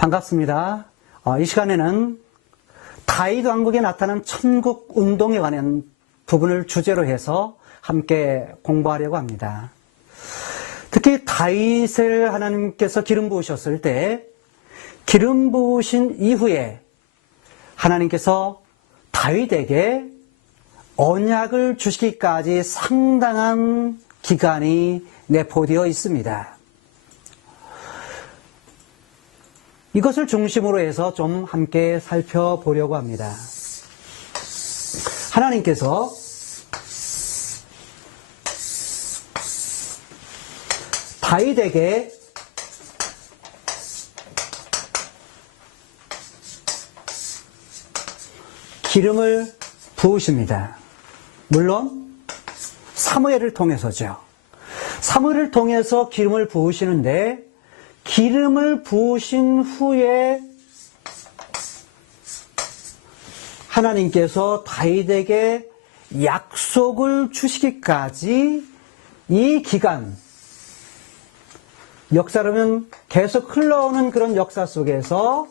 반갑습니다. 이 시간에는 다윗 왕국에 나타난 천국 운동에 관한 부분을 주제로 해서 함께 공부하려고 합니다. 특히 다윗을 하나님께서 기름 부으셨을 때 기름 부으신 이후에 하나님께서 다윗에게 언약을 주시기까지 상당한 기간이 내포되어 있습니다. 이것을 중심으로 해서 좀 함께 살펴보려고 합니다. 하나님께서 다윗에게 기름을 부으십니다. 물론 사무엘을 통해서죠. 사무엘을 통해서 기름을 부으시는데 기름을 부으신 후에 하나님께서 다윗에게 약속을 주시기까지 이 기간, 역사라면 계속 흘러오는 그런 역사 속에서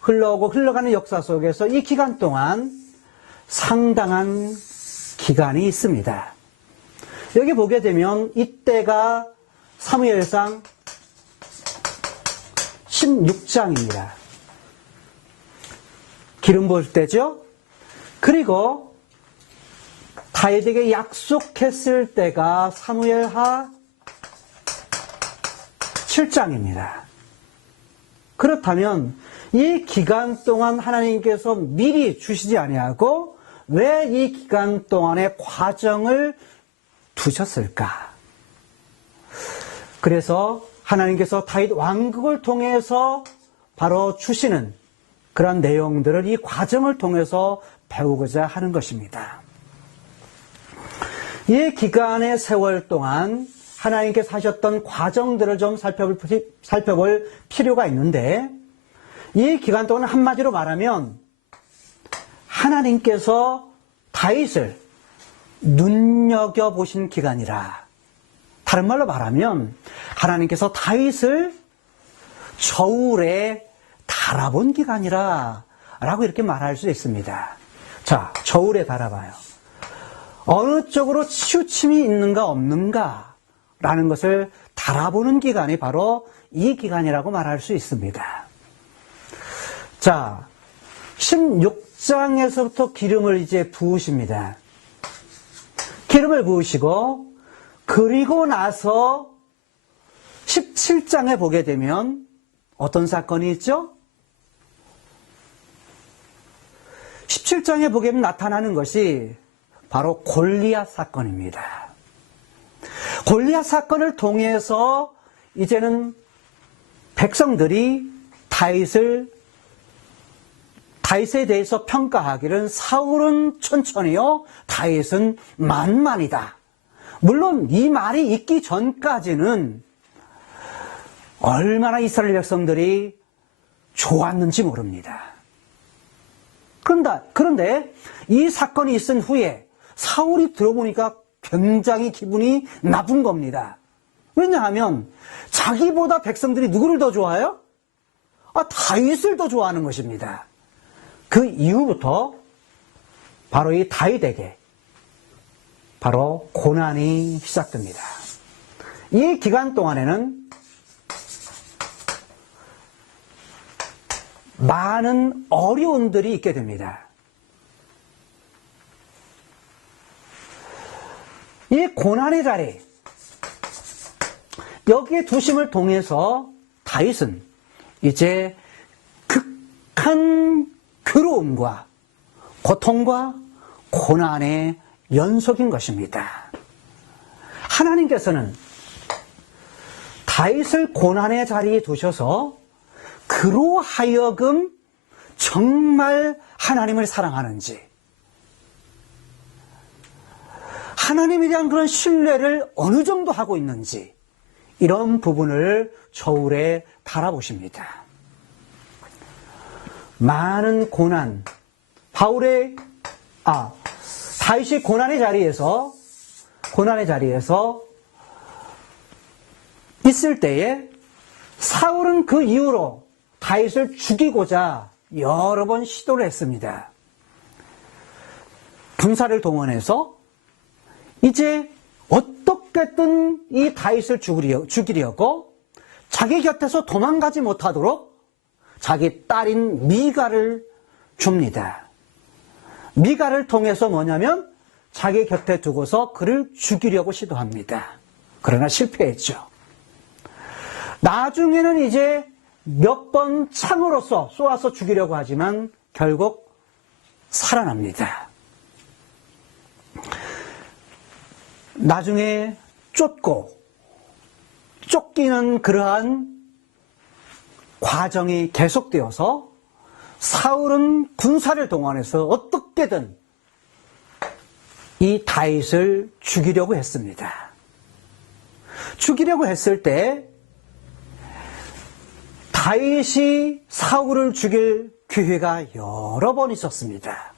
흘러오고 흘러가는 역사 속에서 이 기간 동안 상당한 기간이 있습니다. 여기 보게 되면 이때가 사무엘상 16장입니다. 기름 부을 때죠. 그리고 다윗에게 약속했을 때가 사무엘하 7장입니다. 그렇다면 이 기간 동안 하나님께서 미리 주시지 아니하고 왜 이 기간 동안의 과정을 두셨을까? 그래서 하나님께서 다윗 왕국을 통해서 바로 주시는 그런 내용들을 이 과정을 통해서 배우고자 하는 것입니다. 이 기간의 세월 동안 하나님께서 하셨던 과정들을 좀 살펴볼 필요가 있는데, 이 기간 동안 한마디로 말하면 하나님께서 다윗을 눈여겨보신 기간이라, 다른 말로 말하면 하나님께서 다윗을 저울에 달아본 기간이라 라고 이렇게 말할 수 있습니다. 자, 저울에 달아봐요. 어느 쪽으로 치우침이 있는가 없는가 라는 것을 달아보는 기간이 바로 이 기간이라고 말할 수 있습니다. 자, 16장에서부터 기름을 이제 부으십니다. 기름을 부으시고 그리고 나서 17장에 보게 되면 어떤 사건이 있죠? 17장에 보게 되면 나타나는 것이 바로 골리앗 사건입니다. 골리앗 사건을 통해서 이제는 백성들이 다윗에 대해서 평가하기를 사울은 천천히요, 다윗은 만만이다. 물론 이 말이 있기 전까지는 얼마나 이스라엘 백성들이 좋았는지 모릅니다. 그런데 이 사건이 있은 후에 사울이 들어보니까 굉장히 기분이 나쁜 겁니다. 왜냐하면 자기보다 백성들이 누구를 더 좋아해요? 다윗을 더 좋아하는 것입니다. 그 이후부터 바로 이 다윗에게 바로 고난이 시작됩니다. 이 기간 동안에는 많은 어려움들이 있게 됩니다. 이 고난의 자리, 여기에 두심을 통해서 다윗은 이제 극한 괴로움과 고통과 고난의 연속인 것입니다. 하나님께서는 다윗을 고난의 자리에 두셔서 그로 하여금 정말 하나님을 사랑하는지, 하나님에 대한 그런 신뢰를 어느 정도 하고 있는지, 이런 부분을 저울에 달아보십니다. 많은 고난, 다윗이 고난의 자리에서 있을 때에 사울은 그 이후로 다윗을 죽이고자 여러 번 시도를 했습니다. 군사를 동원해서 이제 어떻게든 이 다윗을 죽이려고 자기 곁에서 도망가지 못하도록 자기 딸인 미가를 줍니다. 미가를 통해서 뭐냐면 자기 곁에 두고서 그를 죽이려고 시도합니다. 그러나 실패했죠. 나중에는 이제 몇 번 창으로서 쏘아서 죽이려고 하지만 결국 살아납니다. 나중에 쫓기는 그러한 과정이 계속되어서 사울은 군사를 동원해서 어떻게든 이 다윗을 죽이려고 했습니다. 죽이려고 했을 때 다윗이 사울을 죽일 기회가 여러 번 있었습니다.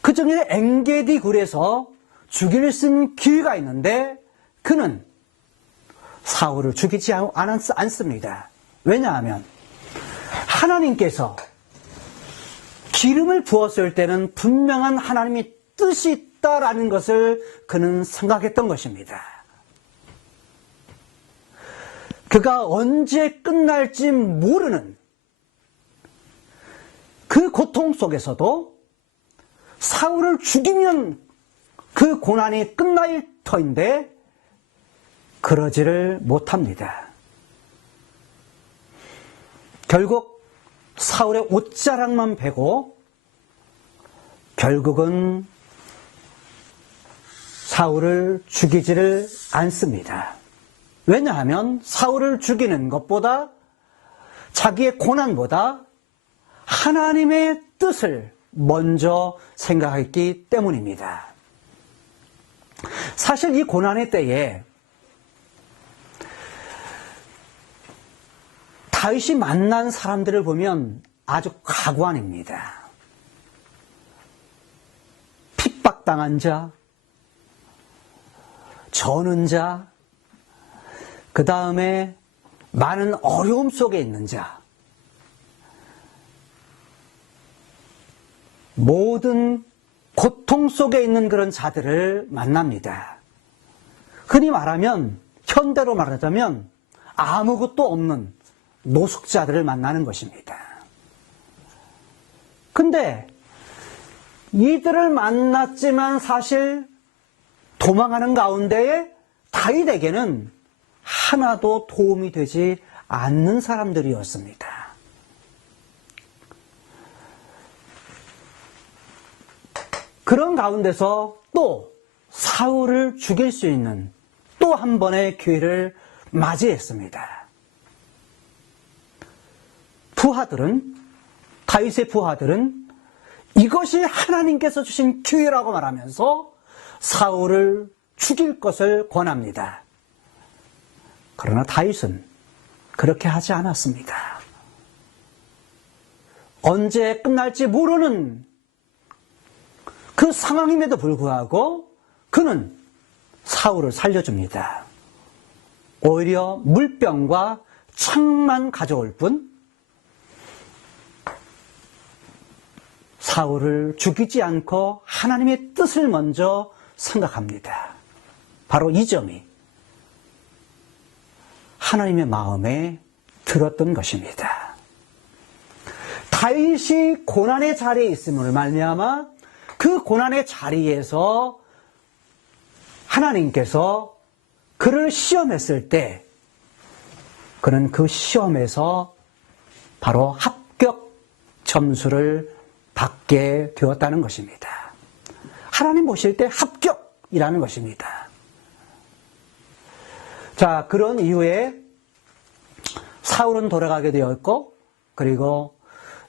그 중에 엔게디 굴에서 죽일 수 있는 기회가 있는데 그는 사울을 죽이지 않습니다. 왜냐하면 하나님께서 기름을 부었을 때는 분명한 하나님의 뜻이 있다라는 것을 그는 생각했던 것입니다. 그가 언제 끝날지 모르는 그 고통 속에서도 사울을 죽이면 그 고난이 끝날 터인데 그러지를 못합니다. 결국 사울의 옷자락만 베고 결국은 사울을 죽이지를 않습니다. 왜냐하면 사울을 죽이는 것보다 자기의 고난보다 하나님의 뜻을 먼저 생각했기 때문입니다. 사실 이 고난의 때에 다윗이 만난 사람들을 보면 아주 가관입니다. 핍박당한 자, 저는 자, 그 다음에 많은 어려움 속에 있는 자, 모든 고통 속에 있는 그런 자들을 만납니다. 흔히 말하면, 현대로 말하자면 아무것도 없는 노숙자들을 만나는 것입니다. 근데 이들을 만났지만 사실 도망하는 가운데에 다윗에게는 하나도 도움이 되지 않는 사람들이었습니다. 그런 가운데서 또 사울을 죽일 수 있는 또 한 번의 기회를 맞이했습니다. 다윗의 부하들은 이것이 하나님께서 주신 기회라고 말하면서 사울을 죽일 것을 권합니다. 그러나 다윗은 그렇게 하지 않았습니다. 언제 끝날지 모르는 그 상황임에도 불구하고 그는 사울을 살려줍니다. 오히려 물병과 창만 가져올 뿐 사울을 죽이지 않고 하나님의 뜻을 먼저 생각합니다. 바로 이 점이 하나님의 마음에 들었던 것입니다. 다윗이 고난의 자리에 있음을 말미암아 그 고난의 자리에서 하나님께서 그를 시험했을 때 그는 그 시험에서 바로 합격 점수를 받게 되었다는 것입니다. 하나님 보실 때 합격이라는 것입니다. 자, 그런 이후에 사울은 돌아가게 되었고 그리고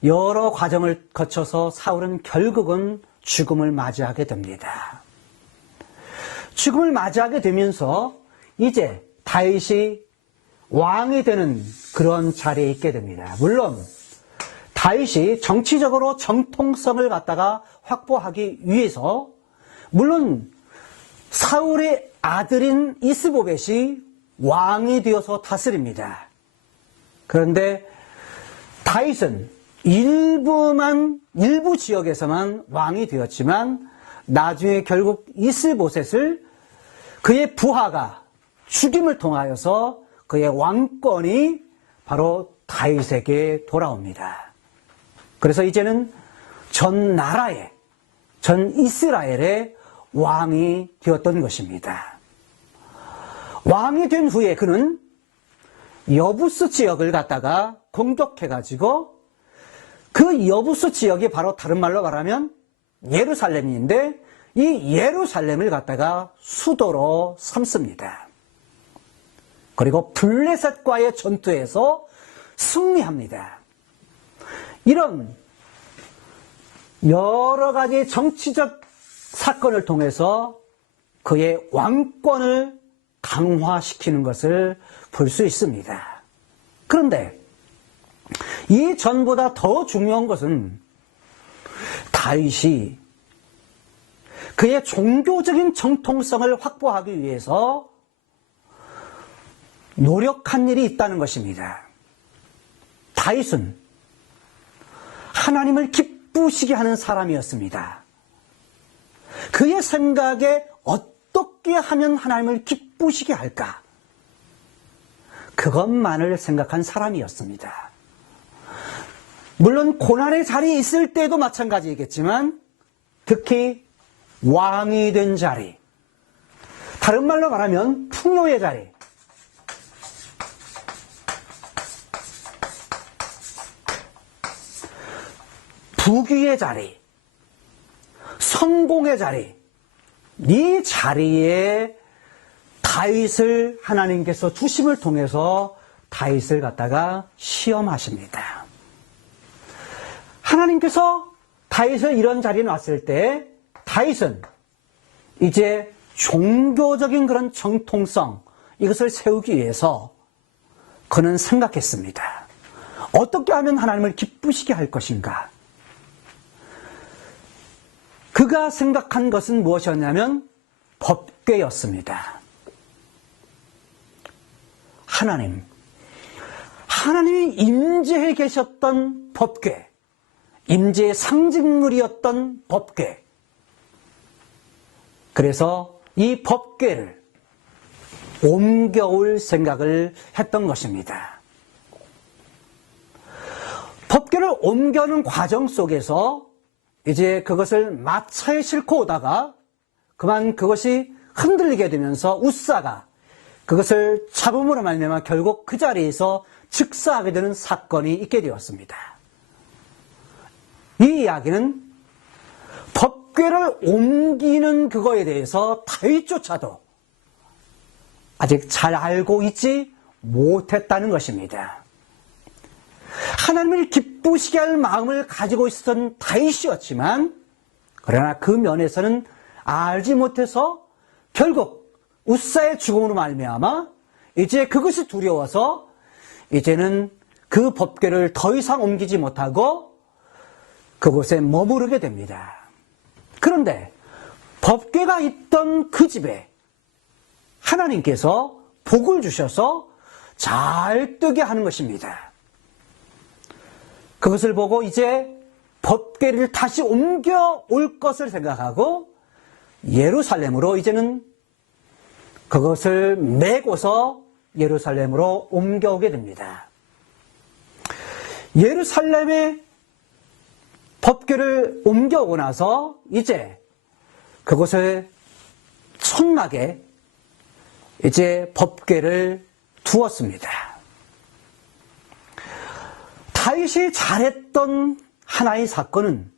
여러 과정을 거쳐서 사울은 결국은 죽음을 맞이하게 됩니다. 죽음을 맞이하게 되면서 이제 다윗이 왕이 되는 그런 자리에 있게 됩니다. 물론 다윗이 정치적으로 정통성을 갖다가 확보하기 위해서 물론 사울의 아들인 이스보벳이 왕이 되어서 다스립니다. 그런데 다윗은 일부 지역에서만 왕이 되었지만 나중에 결국 이스보셋을 그의 부하가 죽임을 통하여서 그의 왕권이 바로 다윗에게 돌아옵니다. 그래서 이제는 전 나라의, 전 이스라엘의 왕이 되었던 것입니다. 왕이 된 후에 그는 여부스 지역을 갖다가 공격해가지고 그 여부스 지역이 바로 다른 말로 말하면 예루살렘인데 이 예루살렘을 갖다가 수도로 삼습니다. 그리고 블레셋과의 전투에서 승리합니다. 이런 여러 가지 정치적 사건을 통해서 그의 왕권을 강화시키는 것을 볼 수 있습니다. 그런데 이 전보다 더 중요한 것은 다윗이 그의 종교적인 정통성을 확보하기 위해서 노력한 일이 있다는 것입니다. 다윗은 하나님을 기쁘시게 하는 사람이었습니다. 그의 생각에 어떻게 하면 하나님을 기쁘시게 할까? 그것만을 생각한 사람이었습니다. 물론 고난의 자리에 있을 때도 마찬가지이겠지만 특히 왕이 된 자리, 다른 말로 말하면 풍요의 자리, 부귀의 자리, 성공의 자리, 이 자리에 다윗을 하나님께서 주심을 통해서 다윗을 갖다가 시험하십니다. 하나님께서 다윗을 이런 자리에 놨을 때 다윗은 이제 종교적인 그런 정통성, 이것을 세우기 위해서 그는 생각했습니다. 어떻게 하면 하나님을 기쁘시게 할 것인가? 그가 생각한 것은 무엇이었냐면 법궤였습니다. 하나님이 임재해 계셨던 법궤, 임재의 상징물이었던 법궤. 그래서 이 법궤를 옮겨올 생각을 했던 것입니다. 법궤를 옮겨오는 과정 속에서 이제 그것을 마차에 싣고 오다가 그만 그것이 흔들리게 되면서 웃사가 그것을 잡음으로 말미암아 결국 그 자리에서 즉사하게 되는 사건이 있게 되었습니다. 이 이야기는 법궤를 옮기는 그거에 대해서 다윗조차도 아직 잘 알고 있지 못했다는 것입니다. 하나님을 기쁘시게 할 마음을 가지고 있었던 다윗이었지만 그러나 그 면에서는 알지 못해서 결국 웃사의 죽음으로 말미암아 이제 그것이 두려워서 이제는 그 법궤를 더 이상 옮기지 못하고 그곳에 머무르게 됩니다. 그런데 법궤가 있던 그 집에 하나님께서 복을 주셔서 잘 뜨게 하는 것입니다. 그것을 보고 이제 법궤를 다시 옮겨 올 것을 생각하고 예루살렘으로 이제는 그것을 메고서 예루살렘으로 옮겨오게 됩니다. 예루살렘에 법궤를 옮겨오고 나서 이제 그곳을 천막에 이제 법궤를 두었습니다. 다윗이 잘했던 하나의 사건은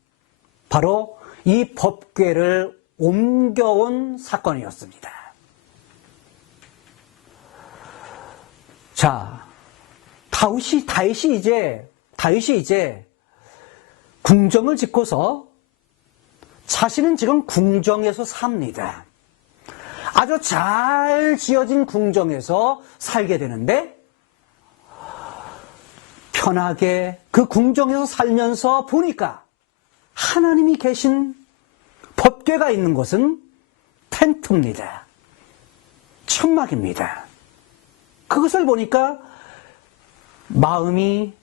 바로 이 법궤를 옮겨온 사건이었습니다. 자, 다윗이 이제 궁정을 짓고서 자신은 지금 궁정에서 삽니다. 아주 잘 지어진 궁정에서 살게 되는데 편하게 그 궁정에서 살면서 보니까 하나님이 계신 법궤가 있는 곳은 텐트입니다. 천막입니다. 그것을 보니까 마음이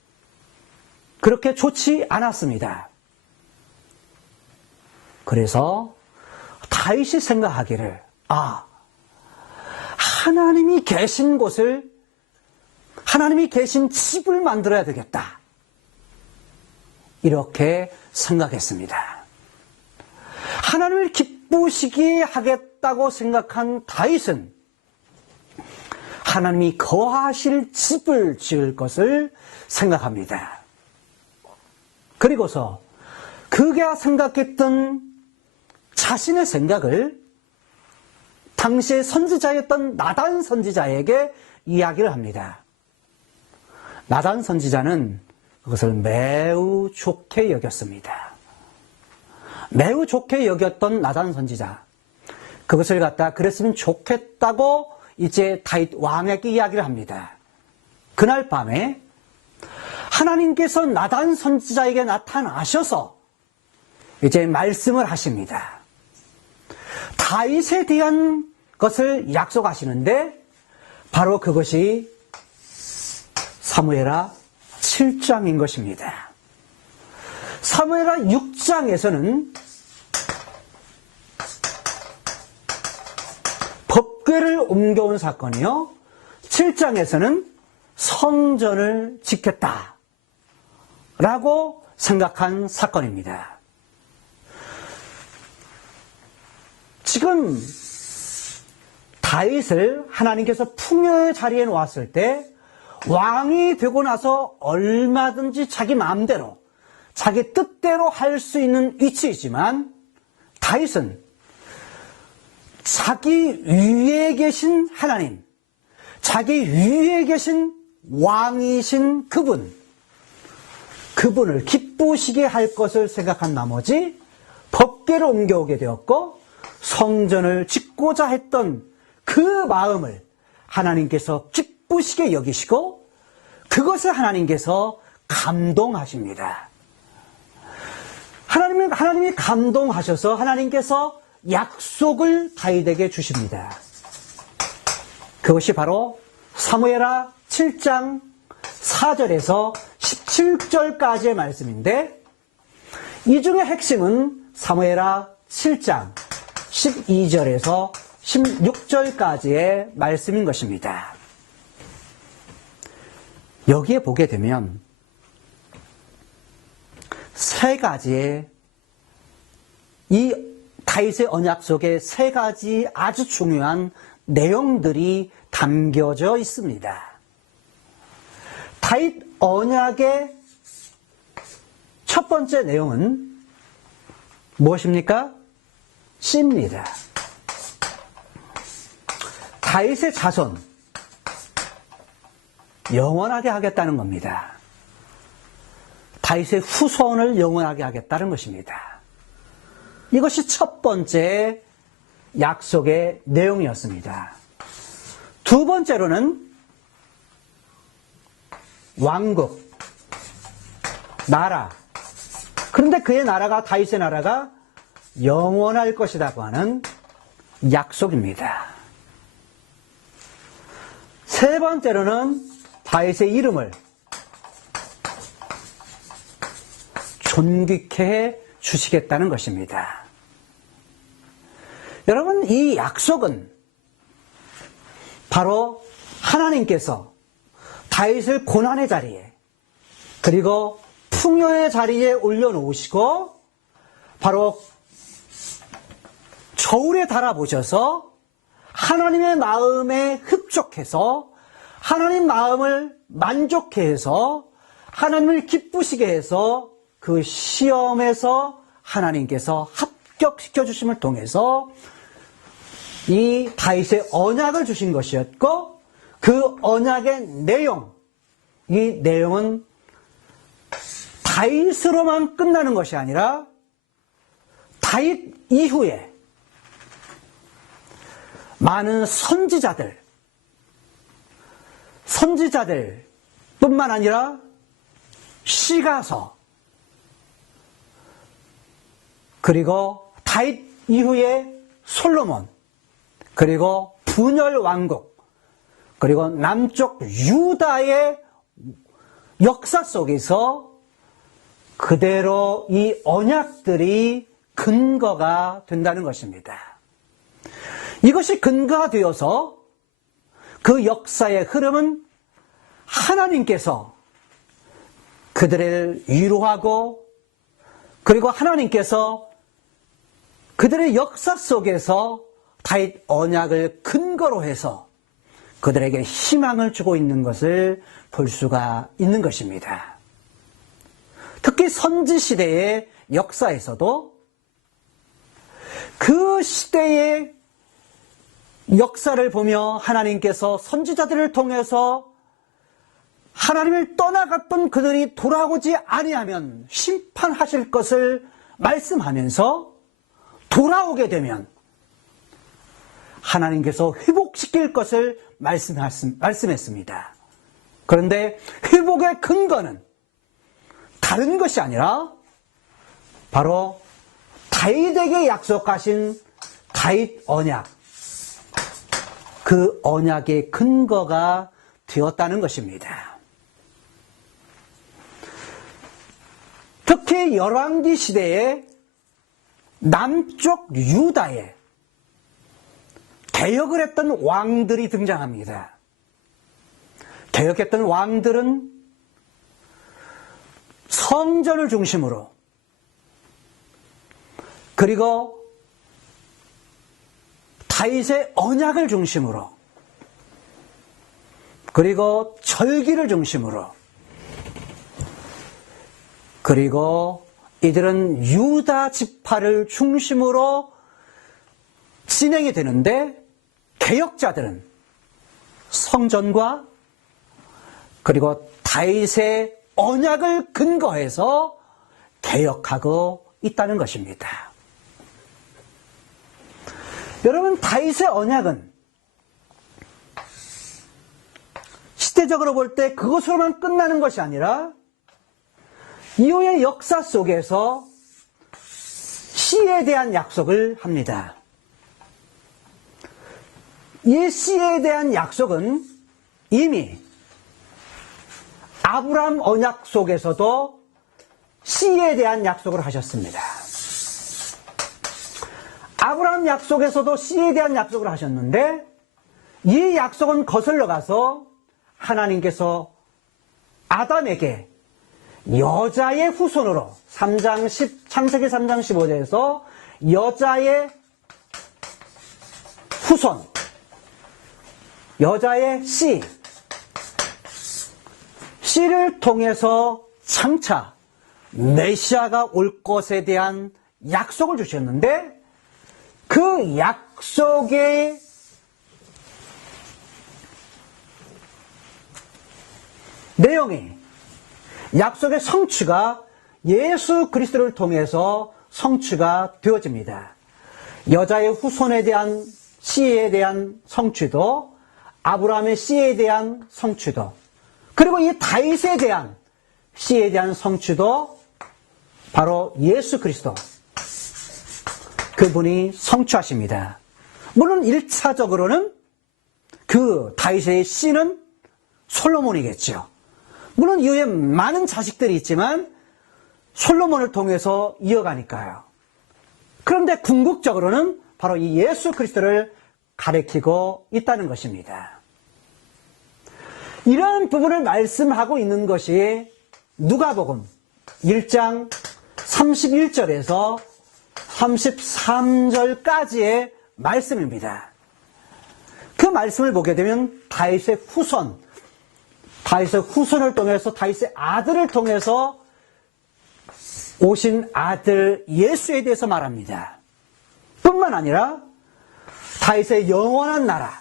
그렇게 좋지 않았습니다. 그래서 다윗이 생각하기를, 하나님이 계신 곳을, 하나님이 계신 집을 만들어야 되겠다, 이렇게 생각했습니다. 하나님을 기쁘시게 하겠다고 생각한 다윗은 하나님이 거하실 집을 지을 것을 생각합니다. 그리고서 그가 생각했던 자신의 생각을 당시의 선지자였던 나단 선지자에게 이야기를 합니다. 나단 선지자는 그것을 매우 좋게 여겼습니다. 매우 좋게 여겼던 나단 선지자, 그것을 갖다 그랬으면 좋겠다고 이제 다윗 왕에게 이야기를 합니다. 그날 밤에 하나님께서 나단 선지자에게 나타나셔서 이제 말씀을 하십니다. 다윗에 대한 것을 약속하시는데 바로 그것이 사무엘하 7장인 것입니다. 사무엘하 6장에서는 법궤를 옮겨온 사건이요, 7장에서는 성전을 짓겠다 라고 생각한 사건입니다. 지금 다윗을 하나님께서 풍요의 자리에 놓았을 때 왕이 되고 나서 얼마든지 자기 마음대로 자기 뜻대로 할 수 있는 위치이지만, 다윗은 자기 위에 계신 하나님, 자기 위에 계신 왕이신 그분을 기쁘시게 할 것을 생각한 나머지 법궤를 옮겨오게 되었고, 성전을 짓고자 했던 그 마음을 하나님께서 기쁘시게 여기시고 그것을 하나님께서 감동하십니다. 하나님이 감동하셔서 하나님께서 약속을 다윗에게 주십니다. 그것이 바로 사무엘하 7장 4절에서 17절까지의 말씀인데, 이 중에 핵심은 사무엘하 7장 12절에서 16절까지의 말씀인 것입니다. 여기에 보게 되면 세 가지의, 이 다윗의 언약 속에 세 가지 아주 중요한 내용들이 담겨져 있습니다. 다윗 언약의 첫 번째 내용은 무엇입니까? 씨입니다. 다윗의 자손, 영원하게 하겠다는 겁니다. 다윗의 후손을 영원하게 하겠다는 것입니다. 이것이 첫 번째 약속의 내용이었습니다. 두 번째로는 왕국, 나라. 그런데 그의 나라가, 다윗의 나라가 영원할 것이라고 하는 약속입니다. 세 번째로는 다윗의 이름을 존귀케 해 주시겠다는 것입니다. 여러분, 이 약속은 바로 하나님께서 다윗을 고난의 자리에, 그리고 풍요의 자리에 올려놓으시고 바로 저울에 달아보셔서 하나님의 마음에 흡족해서, 하나님 마음을 만족해 해서, 하나님을 기쁘시게 해서 그 시험에서 하나님께서 합격시켜 주심을 통해서 이 다윗의 언약을 주신 것이었고, 그 언약의 내용, 이 내용은 다윗으로만 끝나는 것이 아니라 다윗 이후에 많은 선지자들 뿐만 아니라 시가서, 그리고 다윗 이후에 솔로몬, 그리고 분열 왕국, 그리고 남쪽 유다의 역사 속에서 그대로 이 언약들이 근거가 된다는 것입니다. 이것이 근거가 되어서 그 역사의 흐름은 하나님께서 그들을 위로하고, 그리고 하나님께서 그들의 역사 속에서 다윗 언약을 근거로 해서 그들에게 희망을 주고 있는 것을 볼 수가 있는 것입니다. 특히 선지시대의 역사에서도 그 시대의 역사를 보며 하나님께서 선지자들을 통해서 하나님을 떠나갔던 그들이 돌아오지 아니하면 심판하실 것을 말씀하면서 돌아오게 되면 하나님께서 회복시킬 것을 말씀했습니다. 그런데 회복의 근거는 다른 것이 아니라 바로 다윗에게 약속하신 다윗 언약, 그 언약의 근거가 되었다는 것입니다. 특히 열왕기 시대에 남쪽 유다에 개혁을 했던 왕들이 등장합니다. 개혁했던 왕들은 성전을 중심으로, 그리고 다윗의 언약을 중심으로, 그리고 절기를 중심으로, 그리고 이들은 유다 지파를 중심으로 진행이 되는데, 개혁자들은 성전과 그리고 다윗의 언약을 근거해서 개혁하고 있다는 것입니다. 여러분, 다윗의 언약은 시대적으로 볼 때 그것으로만 끝나는 것이 아니라 이후의 역사 속에서 씨에 대한 약속을 합니다. 이 씨에 대한 약속은 이미 아브라함 언약 속에서도 씨에 대한 약속을 하셨습니다. 아브라함 약속에서도 씨에 대한 약속을 하셨는데, 이 약속은 거슬러 가서 하나님께서 아담에게 여자의 후손으로 창세기 3장 15절에서 여자의 후손, 여자의 씨를 통해서 장차 메시아가 올 것에 대한 약속을 주셨는데, 그 약속의 내용이, 약속의 성취가 예수 그리스도를 통해서 성취가 되어집니다. 여자의 후손에 대한 씨에 대한 성취도, 아브라함의 씨에 대한 성취도, 그리고 이 다윗에 대한 씨에 대한 성취도 바로 예수 그리스도, 그분이 성취하십니다. 물론 1차적으로는 그 다윗의 씨는 솔로몬이겠죠. 물론 이후에 많은 자식들이 있지만 솔로몬을 통해서 이어가니까요. 그런데 궁극적으로는 바로 이 예수 그리스도를 가리키고 있다는 것입니다. 이러한 부분을 말씀하고 있는 것이 누가복음 1장 31절에서 33절까지의 말씀입니다. 그 말씀을 보게 되면 다윗의 후손을 통해서, 다윗의 아들을 통해서 오신 아들 예수에 대해서 말합니다. 뿐만 아니라 다윗의 영원한 나라,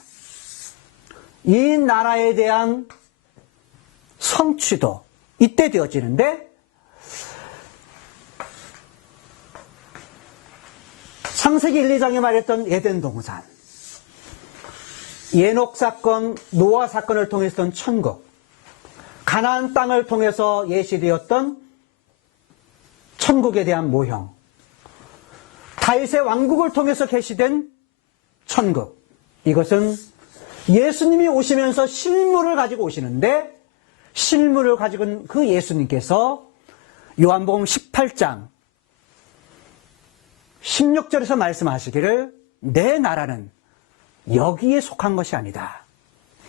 이 나라에 대한 성취도 이때 되어지는데, 창세기 1, 2장에 말했던 에덴 동산, 에녹 사건, 노아 사건을 통해서던 천국, 가나안 땅을 통해서 예시되었던 천국에 대한 모형, 다윗의 왕국을 통해서 계시된 천국, 이것은 예수님이 오시면서 실물을 가지고 오시는데, 실물을 가지고 있는 그 예수님께서 요한복음 18장 16절에서 말씀하시기를 내 나라는 여기에 속한 것이 아니다.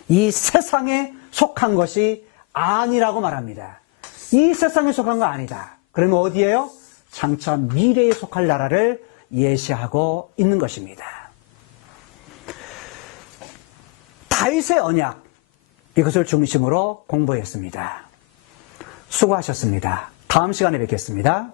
이 세상에 속한 것이 아니라고 말합니다. 이 세상에 속한 거 아니다. 그러면 어디예요? 장차 미래에 속할 나라를 예시하고 있는 것입니다. 다윗의 언약, 이것을 중심으로 공부했습니다. 수고하셨습니다. 다음 시간에 뵙겠습니다.